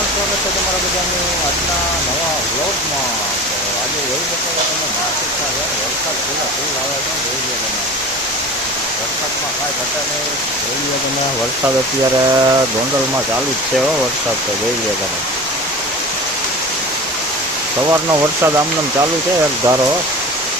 સ્વાગત છે તમારા બધાનું આજના નવા વ્લોગમાં તો આજે એવું બતાવે તમે માર્કેટમાં જાય વરસાદ પહેલાં ફૂલ આવે છે જોઈ લો તમે વરસાદમાં કાંઈ ઘટે નહીં જોઈ લો તમે વરસાદ અત્યારે ગોંડલમાં ચાલુ જ છે. હો વરસાદ તો જોઈ લો તમે સવારનો વરસાદ આમનામ ચાલુ છે એક ધારો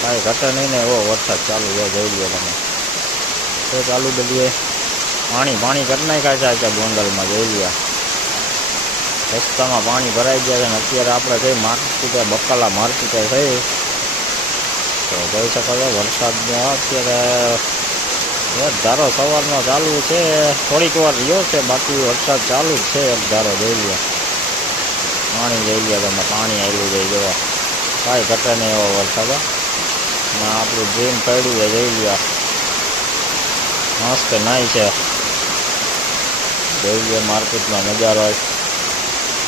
કાંઈ ઘટે નહીં ને એવો વરસાદ ચાલુ છે. જોઈ લો તમે. તો ચાલુ બધીએ પાણી પાણી કરી નાખ્યા છે ગોંડલમાં જોઈ લો રસ્તામાં પાણી ભરાઈ ગયા છે અને અત્યારે આપણે કઈ માર્કેટે બકાલા માર્કેટે થઈ તો જોઈ શકો છો વરસાદનો અત્યારે ધારો સવારનો ચાલુ છે, થોડીક વાર રહ્યો છે, બાકી વરસાદ ચાલુ જ છે ધારો જોઈ લો. પાણી જઈ ગયા તમે, પાણી આવ્યું જઈ ગયા કાંઈ ઘટે નહીં એવો વરસાદ. ને આપણું ડ્રીમ પડ્યું છે જઈ ગયા મસ્ત નાય છે. જોઈ લો માર્કેટમાં નજારો.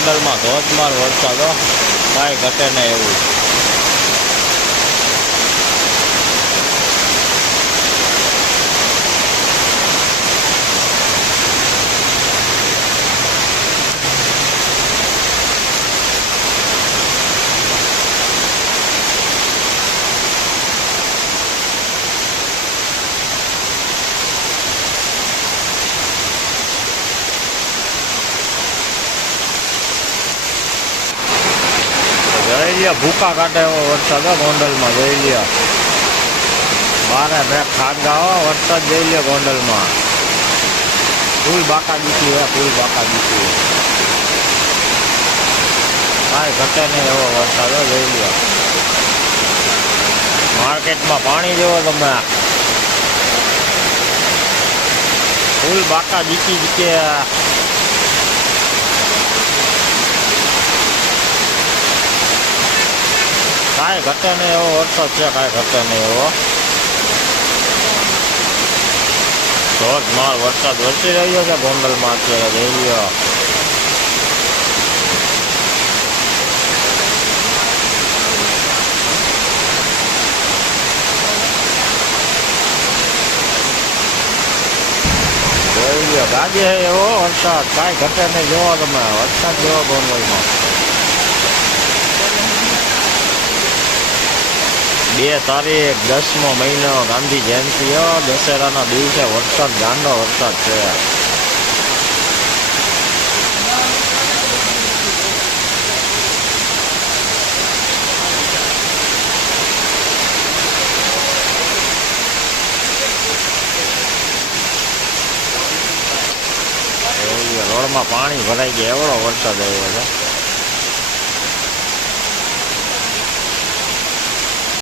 ગોંડલમાં ધોધમાર વરસાદ કાંઈ ઘટે નહીં એવું. જોઈ લ્યો ભૂકા કાઢે એવો વરસાદ હો ગોંડલમાં જોઈ લ્યો બારે બે ખાગા હો વરસાદ જોઈ લ્યો ગોંડલમાં ફૂલ બાકા દીધી હે ફૂલ બાકા દીધી કાંઈ ઘટે નહીં એવો વરસાદ હો જોઈ લ્યો માર્કેટમાં પાણી જેવો તમે ફૂલ બાકા દીકી દીકે કાંઈ ઘટે નહીં એવો વરસાદ છે કાંઈ ઘટે નહીં એવો ધોધમાર વરસાદ વરસી રહ્યો છે ગોંડલમાં અત્યારે જોઈ લ્યો જોઈ લ્યો ગાજે છે એવો વરસાદ કાંઈ ઘટે નહીં જોવો તમે વરસાદ જેવો ગોંડલમાં બે તારીખ, દસમો મહિનો, ગાંધી જયંતિ. દશેરાના દિવસે વરસાદ, ગાંડો વરસાદ છે. રોડમાં પાણી ભરાઈ ગયા, એવડો વરસાદ આવ્યો છે.